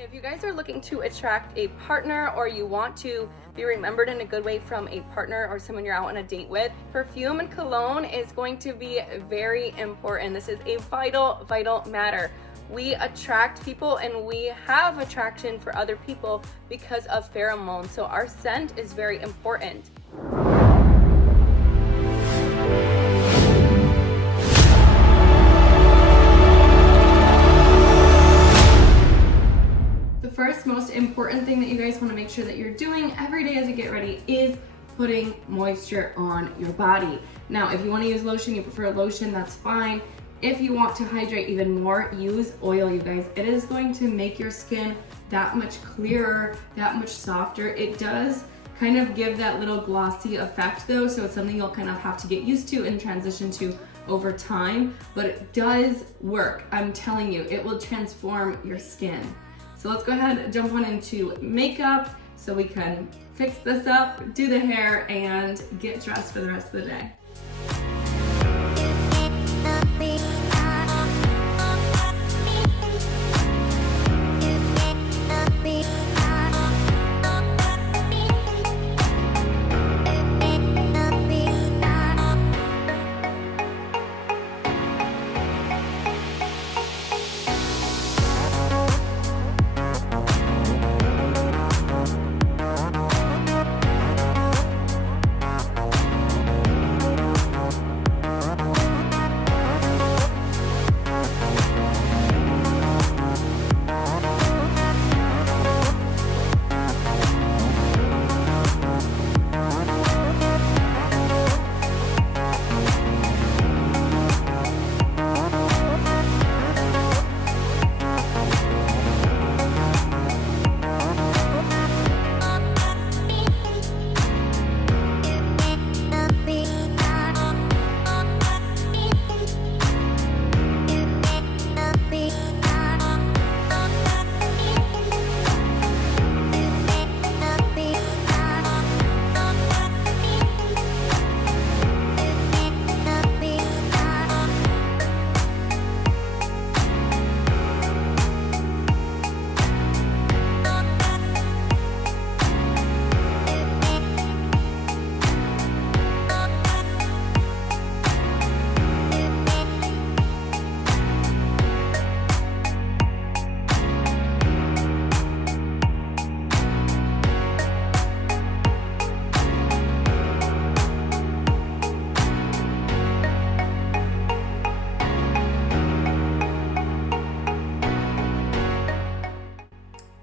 If you guys are looking to attract a partner, or you want to be remembered in a good way from a partner or someone you're out on a date with, perfume and cologne is going to be very important. This is a vital matter. We attract people and we have attraction for other people because of pheromones. So our scent is very important. The first most important thing that you guys want to make sure that you're doing every day as you get ready is putting moisture on your body. Now, if you want to use lotion, you prefer lotion, that's fine. If you want to hydrate even more, use oil, you guys. It is going to make your skin that much clearer, that much softer. It does kind of give that little glossy effect though, so it's something you'll kind of have to get used to and transition to over time, but it does work. I'm telling you, it will transform your skin. So let's go ahead and jump on into makeup so we can fix this up, do the hair, and get dressed for the rest of the day.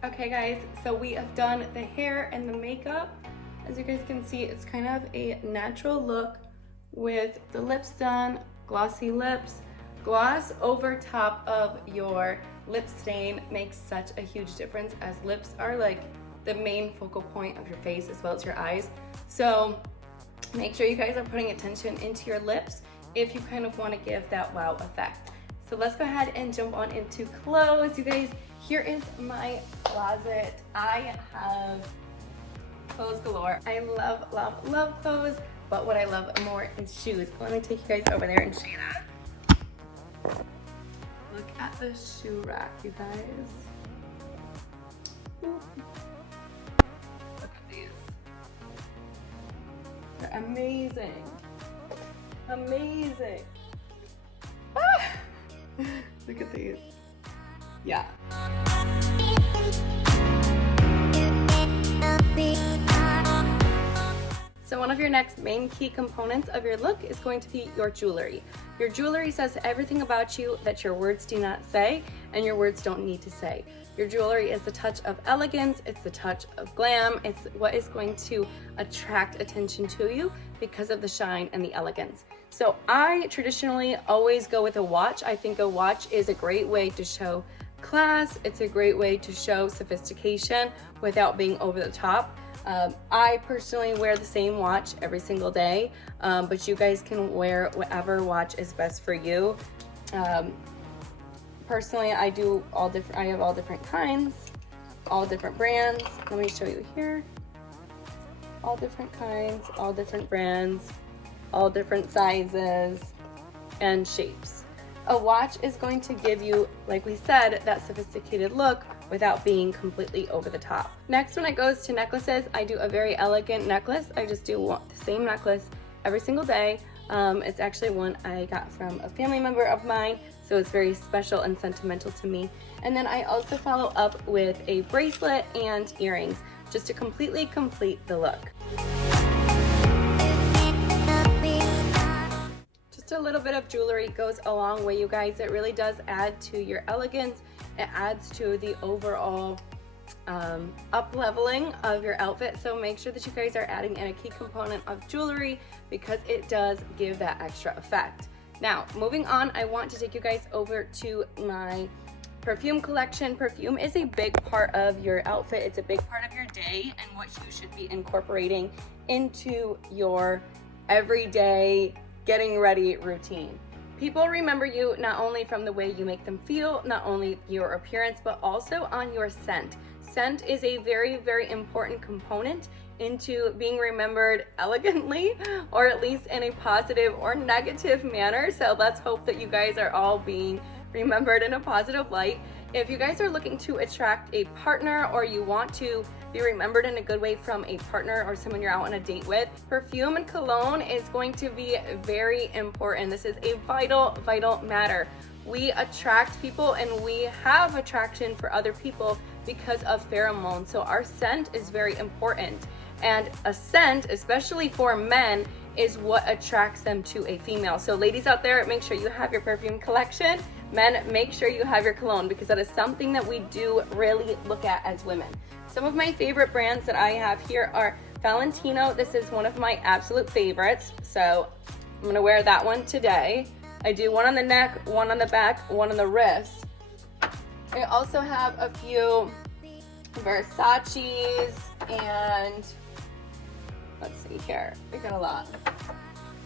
Okay guys, so we have done the hair and the makeup. As you guys can see, it's kind of a natural look with the lips done, glossy lips. Gloss over top of your lip stain makes such a huge difference, as lips are like the main focal point of your face as well as your eyes. So make sure you guys are putting attention into your lips if you kind of want to give that wow effect. So let's go ahead and jump on into clothes. You guys, here is my closet. I have clothes galore. I love clothes, but what I love more is shoes. Let me take you guys over there and show you that. Look at the shoe rack, you guys. Ooh. Look at these. They're amazing. Amazing. Ah! Look at these. Yeah. So one of your next main key components of your look is going to be your jewelry. Your jewelry says everything about you that your words do not say, and your words don't need to say. Your jewelry is the touch of elegance, it's the touch of glam, it's what is going to attract attention to you because of the shine and the elegance. So I traditionally always go with a watch. I think a watch is a great way to show class. It's a great way to show sophistication without being over the top. I personally wear the same watch every single day, but you guys can wear whatever watch is best for you. Personally, I have all different kinds, all different brands. Let me show you here. All different kinds, all different brands, all different sizes and shapes. A watch is going to give you, like we said, that sophisticated look without being completely over the top. Next, when it goes to necklaces, I do a very elegant necklace. I just do the same necklace every single day. It's actually one I got from a family member of mine, so it's very special and sentimental to me. And then I also follow up with a bracelet and earrings, just to completely complete the look. Just a little bit of jewelry goes a long way, you guys. It really does add to your elegance. It adds to the overall up-leveling of your outfit. So make sure that you guys are adding in a key component of jewelry because it does give that extra effect. Now, moving on, I want to take you guys over to my perfume collection. Perfume is a big part of your outfit. It's a big part of your day and what you should be incorporating into your everyday getting ready routine. People remember you not only from the way you make them feel, not only your appearance, but also on your scent. Scent is a very, very important component into being remembered elegantly, or at least in a positive or negative manner. So let's hope that you guys are all being remembered in a positive light. If you guys are looking to attract a partner, or you want to be remembered in a good way from a partner or someone you're out on a date with, perfume and cologne is going to be very important. This is a vital matter. We attract people and we have attraction for other people because of pheromones. So our scent is very important. And a scent, especially for men, is what attracts them to a female. So ladies out there, make sure you have your perfume collection. Men, make sure you have your cologne, because that is something that we do really look at as women. Some of my favorite brands that I have here are Valentino. This is one of my absolute favorites. So I'm gonna wear that one today. I do one on the neck, one on the back, one on the wrist. I also have a few Versace's, and let's see here, we got a lot.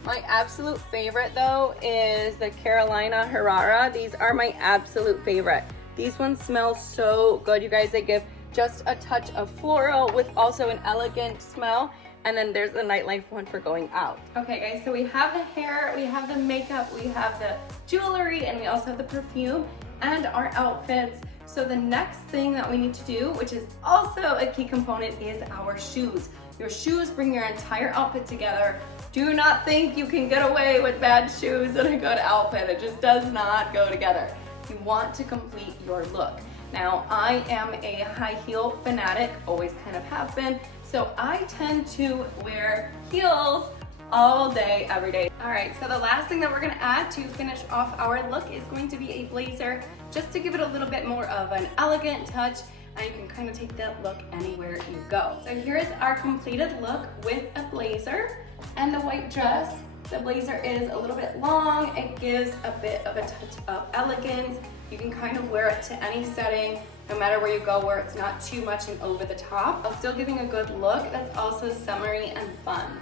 My absolute favorite though is the Carolina Herrera. These are my absolute favorite. These ones smell so good, you guys. They give just a touch of floral with also an elegant smell. And then there's the nightlife one for going out. Okay guys, so we have the hair, we have the makeup, we have the jewelry, and we also have the perfume and our outfits. So the next thing that we need to do, which is also a key component, is our shoes. Your shoes bring your entire outfit together. Do not think you can get away with bad shoes and a good outfit. It just does not go together. You want to complete your look. Now, I am a high heel fanatic, always kind of have been, so I tend to wear heels all day, every day. All right, so the last thing that we're gonna add to finish off our look is going to be a blazer, just to give it a little bit more of an elegant touch, and you can kind of take that look anywhere you go. So here's our completed look with a blazer and the white dress. The blazer is a little bit long. It gives a bit of a touch of elegance. You can kind of wear it to any setting, no matter where you go, where it's not too much and over the top, while still giving a good look that's also summery and fun.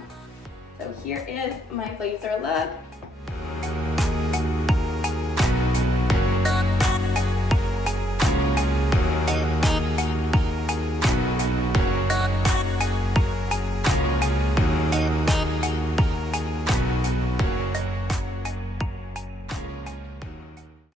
So here is my blazer look.